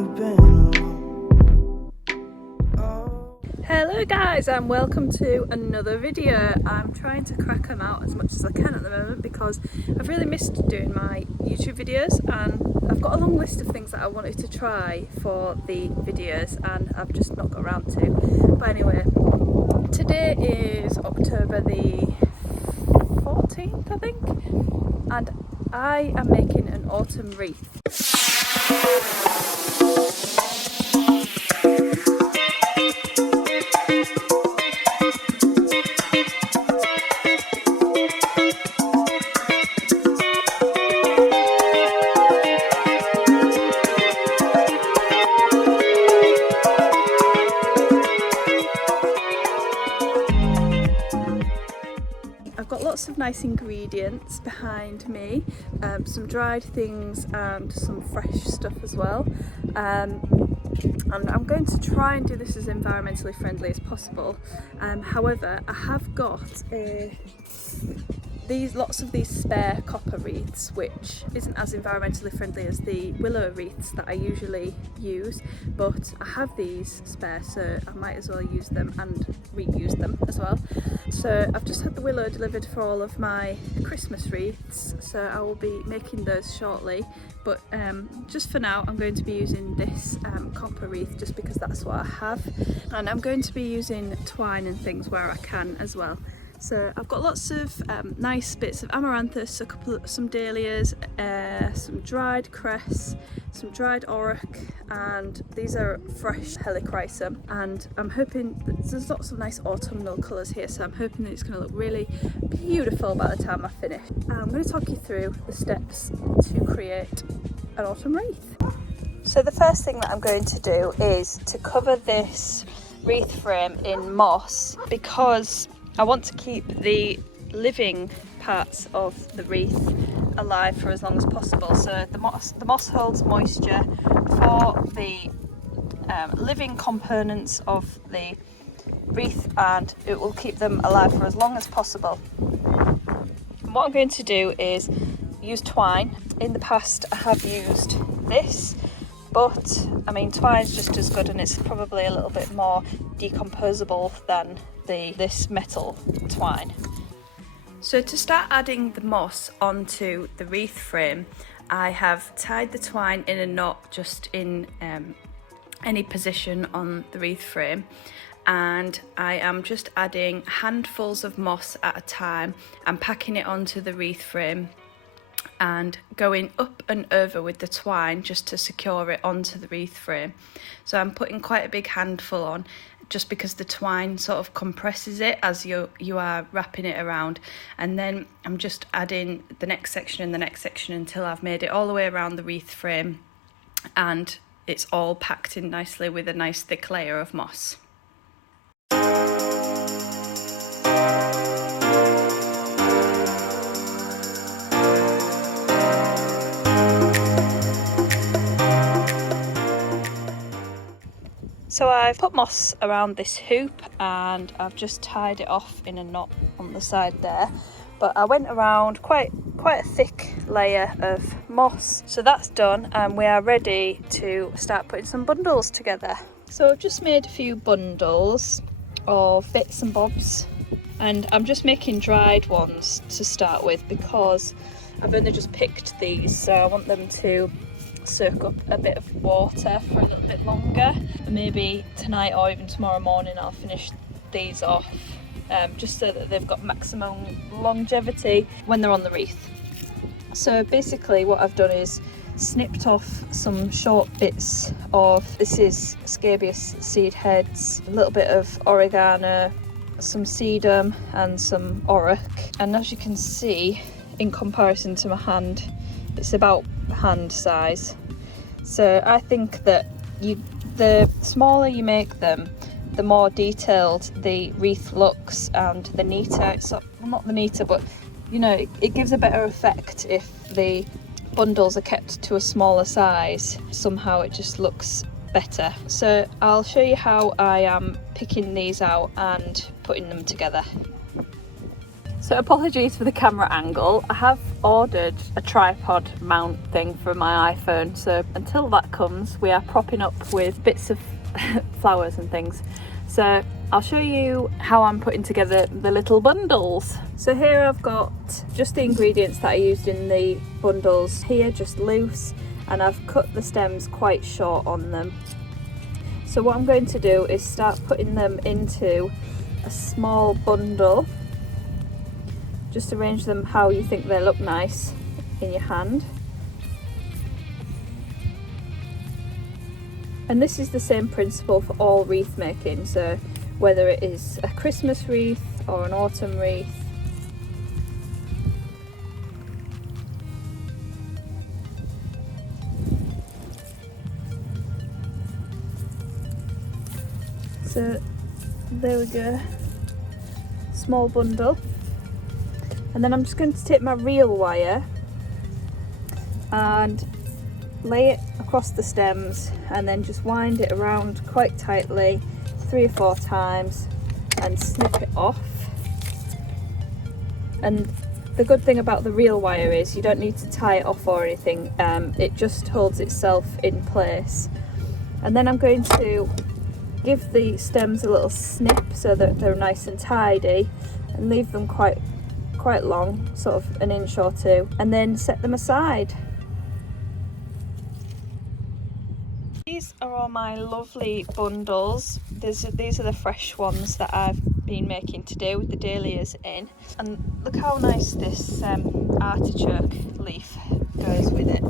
you've been alone. Hello guys and welcome to another video. I'm trying to crack them out as much as I can at the moment because I've really missed doing my YouTube videos, and I've got a long list of things that I wanted to try for the videos and I've just not got around to. But anyway, today is October the 14th I think, and I am making an autumn wreath. I've got lots of nice ingredients behind me, some dried things and some fresh stuff as well, and I'm going to try and do this as environmentally friendly as possible. However, I have got lots of these spare copper wreaths, which isn't as environmentally friendly as the willow wreaths that I usually use, but I have these spare, so I might as well use them and reuse them as well. So I've just had the willow delivered for all of my Christmas wreaths, so I will be making those shortly, but just for now I'm going to be using this copper wreath just because that's what I have, and I'm going to be using twine and things where I can as well. So I've got lots of nice bits of amaranthus, some dahlias, some dried cress, some dried auroch, and these are fresh helichrysum, and I'm hoping that there's lots of nice autumnal colours here, so I'm hoping that it's going to look really beautiful by the time I finish. I'm going to talk you through the steps to create an autumn wreath. So the first thing that I'm going to do is to cover this wreath frame in moss, because I want to keep the living parts of the wreath alive for as long as possible. So the moss holds moisture for the living components of the wreath, and it will keep them alive for as long as possible. And what I'm going to do is use twine. In the past I have used this, but I mean twine's just as good, and it's probably a little bit more decomposable than this metal twine. So to start adding the moss onto the wreath frame, I have tied the twine in a knot just in any position on the wreath frame, and I am just adding handfuls of moss at a time and packing it onto the wreath frame and going up and over with the twine just to secure it onto the wreath frame. So I'm putting quite a big handful on just because the twine sort of compresses it as you are wrapping it around, and then I'm just adding the next section and the next section until I've made it all the way around the wreath frame and it's all packed in nicely with a nice thick layer of moss. So I've put moss around this hoop and I've just tied it off in a knot on the side there, but I went around quite a thick layer of moss. So that's done and we are ready to start putting some bundles together. So I've just made a few bundles of bits and bobs, and I'm just making dried ones to start with because I've only just picked these, so I want them to soak up a bit of water for a little bit longer, and maybe tonight or even tomorrow morning I'll finish these off, just so that they've got maximum longevity when they're on the wreath. So basically what I've done is snipped off some short bits of, this is scabious seed heads, a little bit of oregano, some sedum and some auroch, and as you can see in comparison to my hand, it's about hand size. So I think that the smaller you make them, the more detailed the wreath looks and the neater. It's not the neater, but you know, it gives a better effect if the bundles are kept to a smaller size. Somehow it just looks better. So I'll show you how I am picking these out and putting them together. So apologies for the camera angle. I have ordered a tripod mount thing for my iPhone, so until that comes we are propping up with bits of flowers and things. So I'll show you how I'm putting together the little bundles. So here I've got just the ingredients that I used in the bundles here, just loose, and I've cut the stems quite short on them. So what I'm going to do is start putting them into a small bundle. Just arrange them how you think they look nice in your hand. And this is the same principle for all wreath making, so whether it is a Christmas wreath or an autumn wreath. So there we go, small bundle. And then I'm just going to take my reel wire and lay it across the stems and then just wind it around quite tightly 3 or 4 times and snip it off. And the good thing about the reel wire is you don't need to tie it off or anything, it just holds itself in place. And then I'm going to give the stems a little snip so that they're nice and tidy, and leave them quite long, sort of an inch or 2, and then set them aside. These are all my lovely bundles. These are the fresh ones that I've been making today with the dahlias in. And look how nice this artichoke leaf goes with it.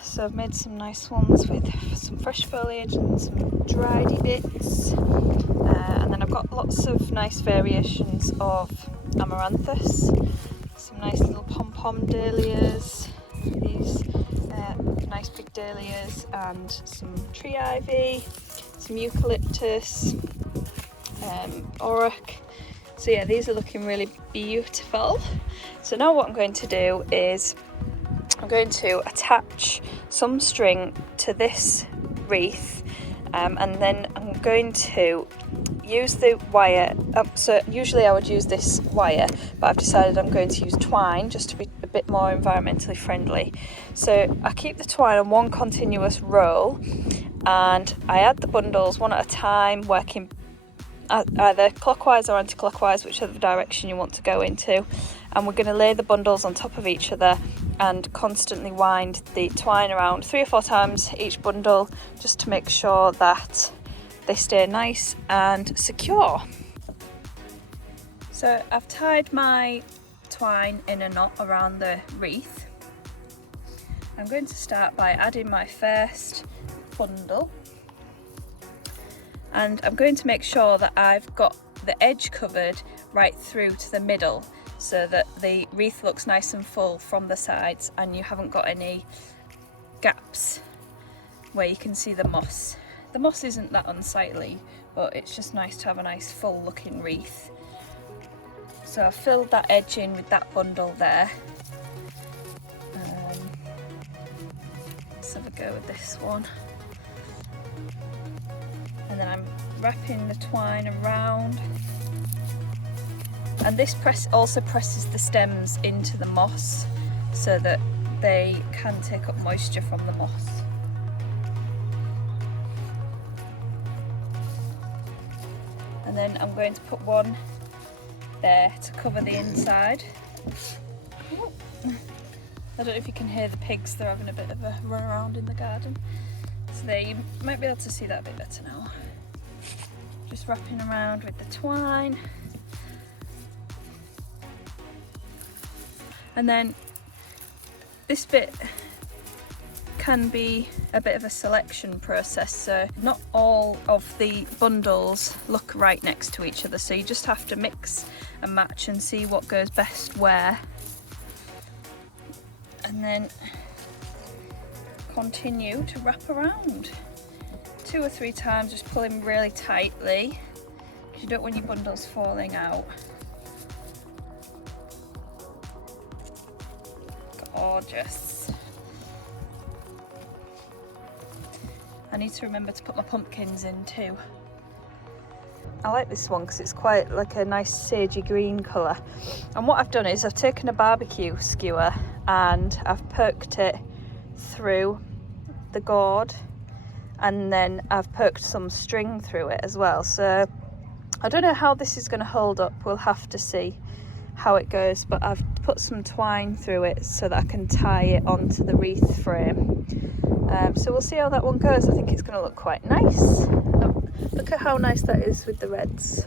So I've made some nice ones with some fresh foliage and some driedy bits. And then I've got lots of nice variations of amaranthus, some nice little pom-pom dahlias, these nice big dahlias, and some tree ivy, some eucalyptus, auroch. So yeah, these are looking really beautiful. So now what I'm going to do is I'm going to attach some string to this wreath, and then I'm going to use the wire. So usually I would use this wire, but I've decided I'm going to use twine just to be a bit more environmentally friendly. So I keep the twine on one continuous roll and I add the bundles one at a time, working either clockwise or anti-clockwise, whichever direction you want to go into. And we're going to lay the bundles on top of each other and constantly wind the twine around 3 or 4 times each bundle, just to make sure that they stay nice and secure. So I've tied my twine in a knot around the wreath. I'm going to start by adding my first bundle, and I'm going to make sure that I've got the edge covered right through to the middle, so that the wreath looks nice and full from the sides and you haven't got any gaps where you can see the moss. The moss isn't that unsightly, but it's just nice to have a nice full looking wreath. So I've filled that edge in with that bundle there. Let's have a go with this one. And then I'm wrapping the twine around. And this also presses the stems into the moss so that they can take up moisture from the moss. And then I'm going to put one there to cover the inside. I don't know if you can hear the pigs, they're having a bit of a run around in the garden. So there, you might be able to see that a bit better now. Just wrapping around with the twine. And then this bit can be a bit of a selection process, so not all of the bundles look right next to each other, so you just have to mix and match and see what goes best where, and then continue to wrap around 2 or 3 times, just pulling really tightly because you don't want your bundles falling out. Gorgeous. I need to remember to put my pumpkins in too. I like this one because it's quite like a nice sagey green colour. And what I've done is I've taken a barbecue skewer and I've poked it through the gourd, and then I've poked some string through it as well. So I don't know how this is going to hold up, we'll have to see how it goes, but I've put some twine through it so that I can tie it onto the wreath frame. So we'll see how that one goes. I think it's going to look quite nice. Oh, look at how nice that is with the reds.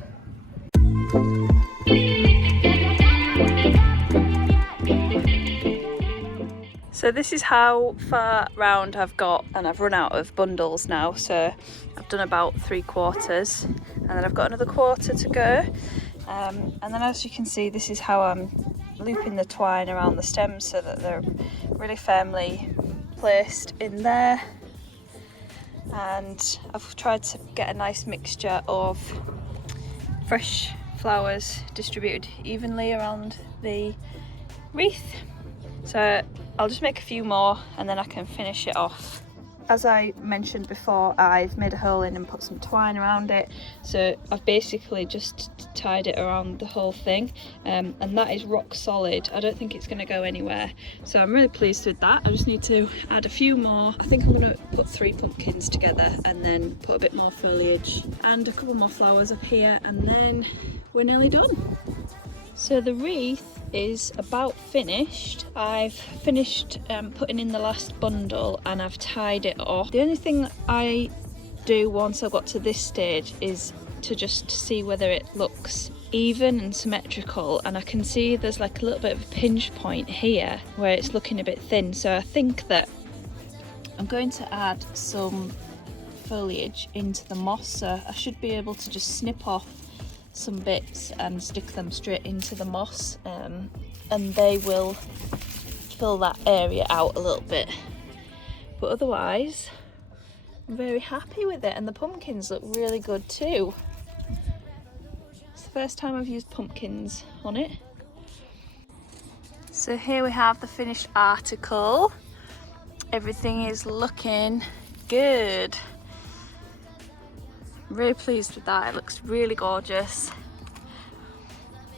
So this is how far round I've got, and I've run out of bundles now, so I've done about 3/4 and then I've got another quarter to go. And then as you can see, this is how I'm looping the twine around the stems so that they're really firmly placed in there. And I've tried to get a nice mixture of fresh flowers distributed evenly around the wreath. So I'll just make a few more and then I can finish it off. As I mentioned before, I've made a hole in and put some twine around it. So I've basically just tied it around the whole thing, and that is rock solid. I don't think it's going to go anywhere. So I'm really pleased with that. I just need to add a few more. I think I'm going to put 3 pumpkins together and then put a bit more foliage and a couple more flowers up here, and then we're nearly done. So the wreath is about finished. I've finished putting in the last bundle and I've tied it off. The only thing I do once I've got to this stage is to just see whether it looks even and symmetrical, and I can see there's like a little bit of a pinch point here where it's looking a bit thin. So I think that I'm going to add some foliage into the moss, so I should be able to just snip off some bits and stick them straight into the moss, and they will fill that area out a little bit. But otherwise I'm very happy with it, and the pumpkins look really good too. It's the first time I've used pumpkins on it. So here we have the finished article. Everything is looking good. I'm really pleased with that. It looks really gorgeous,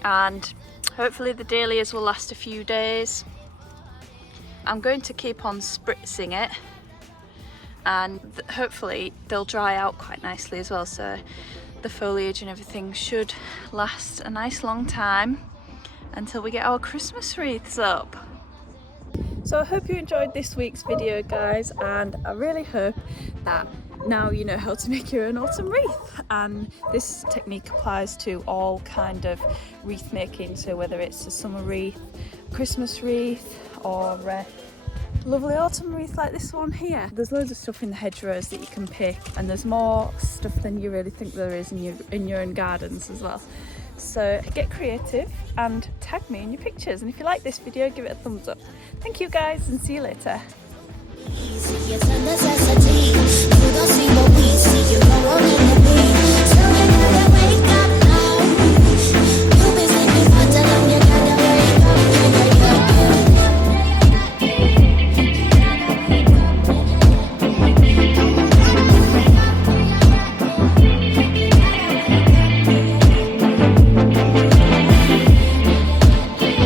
and hopefully the dahlias will last a few days. I'm going to keep on spritzing it, and hopefully they'll dry out quite nicely as well, so the foliage and everything should last a nice long time until we get our Christmas wreaths up. So I hope you enjoyed this week's video, guys, and I really hope that now you know how to make your own autumn wreath. And this technique applies to all kind of wreath making, so whether it's a summer wreath, Christmas wreath, or a lovely autumn wreath like this one here. There's loads of stuff in the hedgerows that you can pick, and there's more stuff than you really think there is in your own gardens as well. So get creative and tag me in your pictures, and if you like this video, give it a thumbs up. Thank you guys, and see you later. Easy as a necessity.